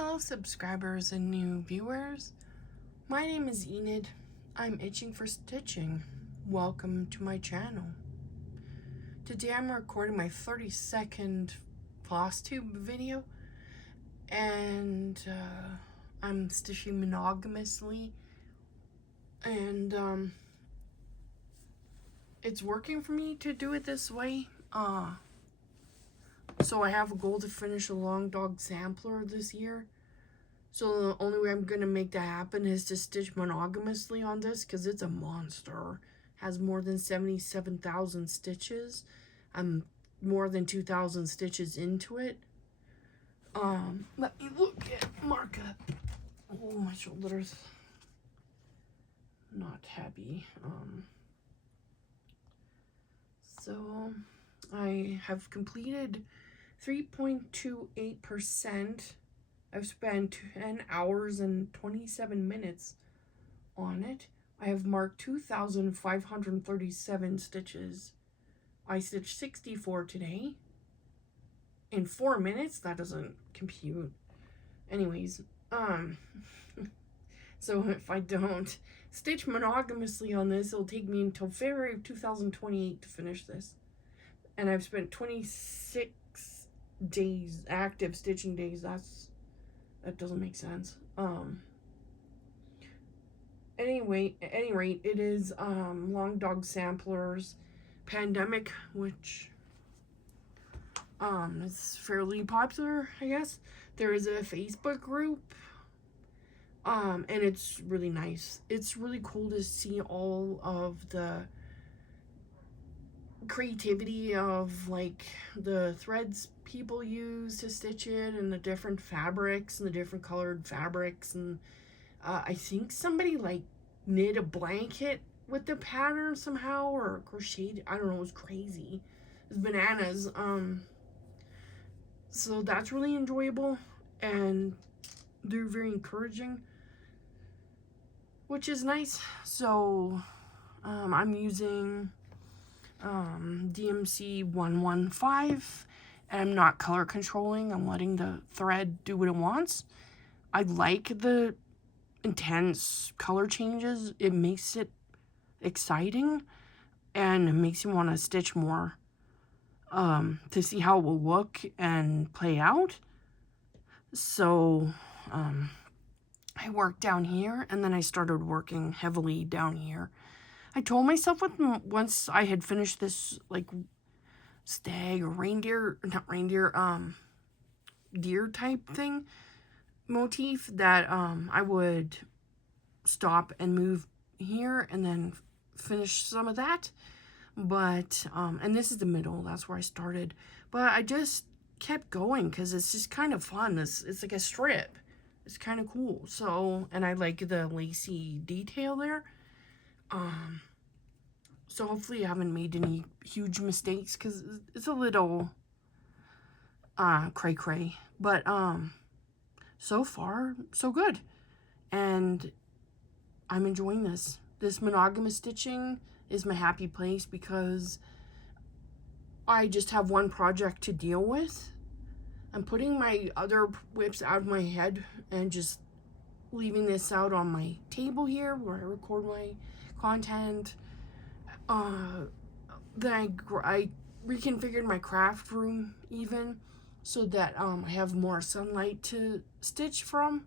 Hello subscribers and new viewers. My name is Enid. I'm itching for stitching. Welcome to my channel. Today I'm recording my 30-second Flosstube video, and I'm stitching monogamously, and it's working for me to do it this way. So I have a goal to finish a long dog sampler this year. So the only way I'm going to make that happen is to stitch monogamously on this, because it's a monster. It has more than 77,000 stitches. I'm more than 2,000 stitches into it. Let me look at markup. Oh, my shoulders. Not happy. So I have completed 3.28%. I've spent 10 hours and 27 minutes on it. I have marked 2,537 stitches. I stitched 64 today. In 4 minutes? That doesn't compute. Anyways, so if I don't stitch monogamously on this, it'll take me until February of 2028 to finish this. And I've spent 26 days, active stitching days. That doesn't make sense. Anyway, at any rate, it is Long Dog Samplers Pandemic, which is fairly popular, I guess. There is a Facebook group, and it's really nice. It's really cool to see all of the creativity of like the threads people use to stitch it, and the different fabrics and the different colored fabrics, and I think somebody like knit a blanket with the pattern somehow, or crocheted. I don't know, it was crazy. It was bananas. So that's really enjoyable, and they're very encouraging, which is nice. So I'm using DMC 115, and I'm not color controlling. I'm letting the thread do what it wants. I like the intense color changes. It makes it exciting, and it makes you want to stitch more, to see how it will look and play out. So I worked down here, and then I started working heavily down here. I told myself once I had finished this like stag or reindeer, not reindeer, deer type thing motif, that I would stop and move here and then finish some of that. But and this is the middle, that's where I started, but I just kept going because it's just kind of fun. It's like a strip. It's kind of cool. So, and I like the lacy detail there. So hopefully I haven't made any huge mistakes, because it's a little cray-cray. But so far, so good. And I'm enjoying this. This monogamous stitching is my happy place, because I just have one project to deal with. I'm putting my other whips out of my head and just leaving this out on my table here where I record my content. Then I reconfigured my craft room even, so that I have more sunlight to stitch from,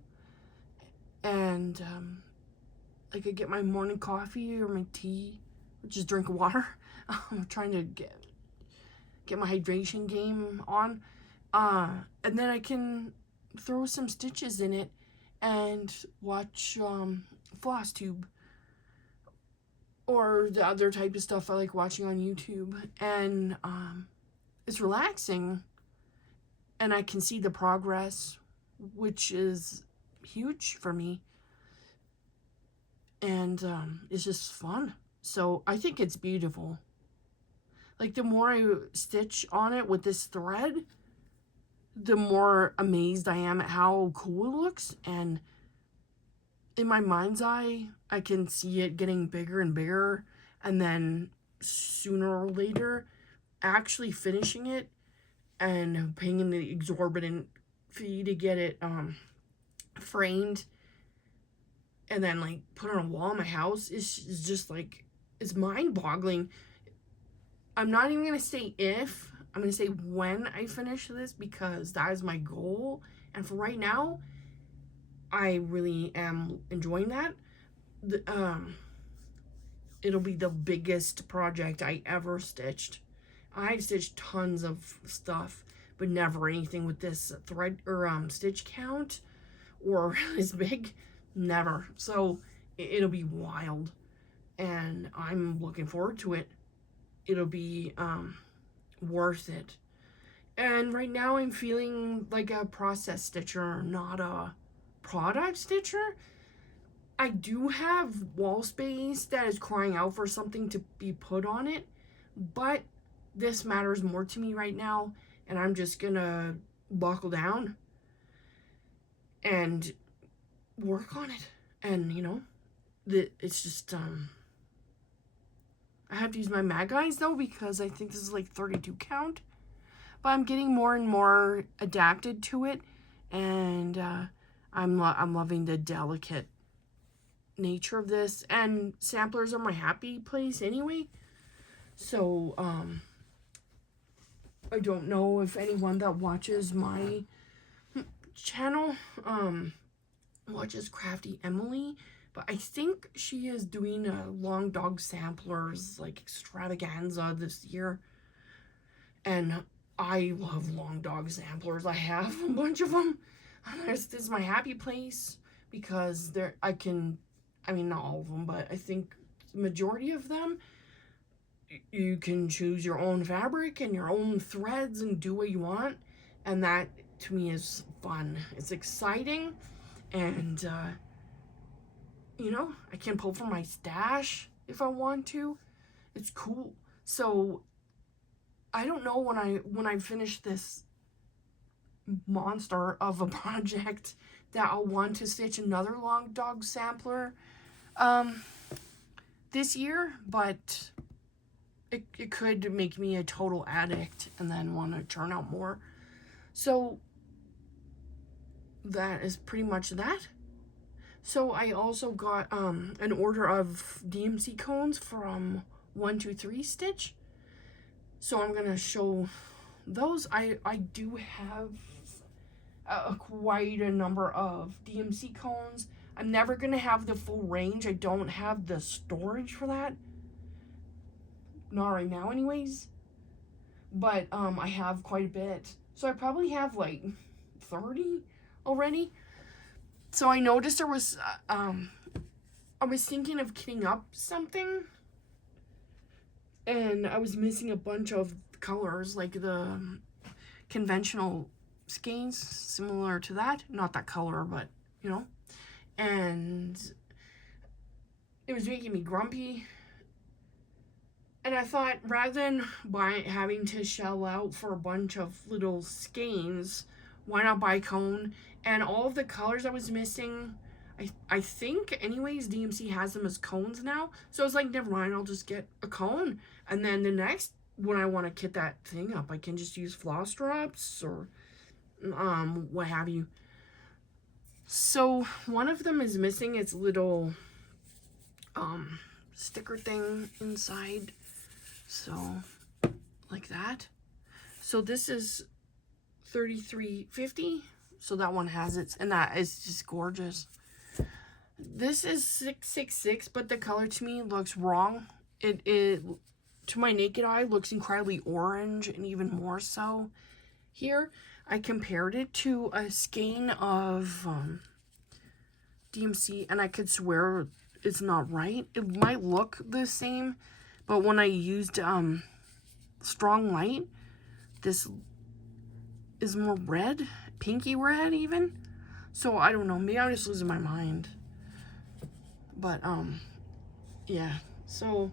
and I could get my morning coffee or my tea, which is drink water. I'm trying to get my hydration game on, and then I can throw some stitches in it and watch Flosstube, or the other type of stuff I like watching on YouTube. And it's relaxing, and I can see the progress, which is huge for me, and it's just fun. So I think it's beautiful. Like, the more I stitch on it with this thread, the more amazed I am at how cool it looks. And in my mind's eye, I can see it getting bigger and bigger, and then sooner or later actually finishing it and paying the exorbitant fee to get it framed and then like put on a wall in my house is just like, it's mind-boggling. I'm not even gonna say if, I'm gonna say when I finish this, because that is my goal. And for right now, I really am enjoying that. It'll be the biggest project I ever stitched. I've stitched tons of stuff, but never anything with this thread or stitch count or as big. Never. So it'll be wild, and I'm looking forward to it. It'll be worth it. And right now I'm feeling like a process stitcher, not a product stitcher. I do have wall space that is crying out for something to be put on it, but this matters more to me right now, and I'm just gonna buckle down and work on it. And you know, it's just I have to use my mag eyes though, because I think this is like 32 count, but I'm getting more and more adapted to it, and I'm loving the delicate nature of this, and samplers are my happy place anyway. So I don't know if anyone that watches my channel watches Crafty Emily, but I think she is doing a long dog samplers like extravaganza this year, and I love long dog samplers. I have a bunch of them. This is my happy place, because I mean, not all of them, but I think the majority of them, you can choose your own fabric and your own threads and do what you want. And that, to me, is fun. It's exciting. And, you know, I can pull from my stash if I want to. It's cool. So, I don't know when I finish this monster of a project that I'll want to stitch another long dog sampler this year, but it could make me a total addict and then want to churn out more. So that is pretty much that. So I also got an order of DMC cones from 123 Stitch, so I'm gonna show those. I do have quite a number of DMC cones. I'm never gonna have the full range. I don't have the storage for that, not right now anyways, but I have quite a bit, so I probably have like 30 already. So I noticed there was I was thinking of kitting up something, and I was missing a bunch of colors, like the conventional skeins similar to that, not that color, but you know, and it was making me grumpy. And I thought, rather than having to shell out for a bunch of little skeins, why not buy a cone? And all of the colors I was missing, I think anyways, DMC has them as cones now. So I was like, never mind, I'll just get a cone. And then the next, when I want to kit that thing up, I can just use floss drops or what have you. So one of them is missing its little sticker thing inside. So like that. So this is 33.50. So that one has it, and that is just gorgeous. This is 666, but the color to me looks wrong. It to my naked eye looks incredibly orange, and even more so here. I compared it to a skein of DMC, and I could swear it's not right. It might look the same, but when I used strong light, this is more red, pinky red even. So I don't know, maybe I'm just losing my mind. But yeah, so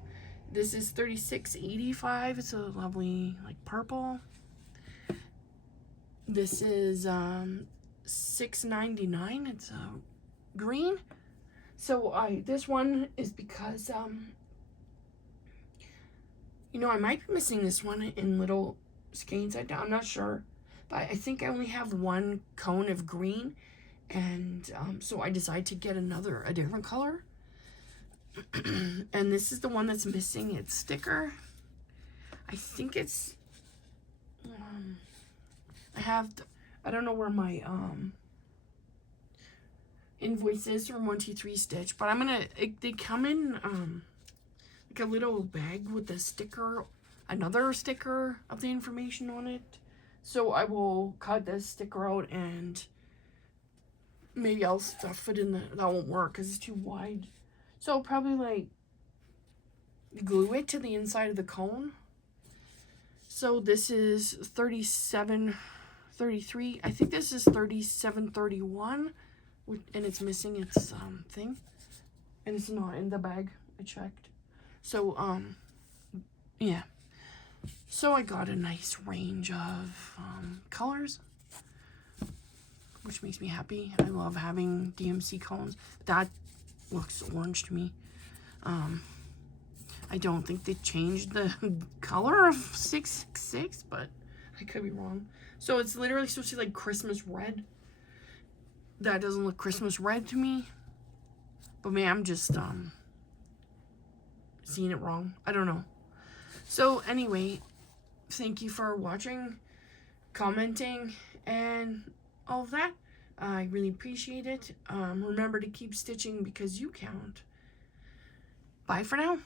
this is 36.85. It's a lovely like purple. This is $6.99. It's green. So this one is because you know, I might be missing this one in little skeins. I'm not sure, but I think I only have one cone of green, And so I decided to get a different color. And this is the one that's missing its sticker. I think it's, I don't know where my invoice is from 123 Stitch, but they come in like a little bag with a sticker, another sticker of the information on it. So I will cut this sticker out and maybe I'll stuff it in that won't work because it's too wide. So I'll probably like glue it to the inside of the cone. So this is 3733. I think this is 3731, and it's missing its thing, and it's not in the bag. I checked. So yeah. So I got a nice range of colors, which makes me happy. I love having DMC cones. That looks orange to me. I don't think they changed the color of 666, but I could be wrong. So it's literally supposed to be like Christmas red. That doesn't look Christmas red to me. But maybe I'm just seeing it wrong. I don't know. So anyway, thank you for watching, commenting, and all of that. I really appreciate it. Remember to keep stitching because you count. Bye for now.